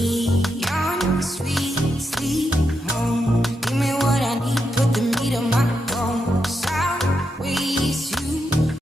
You.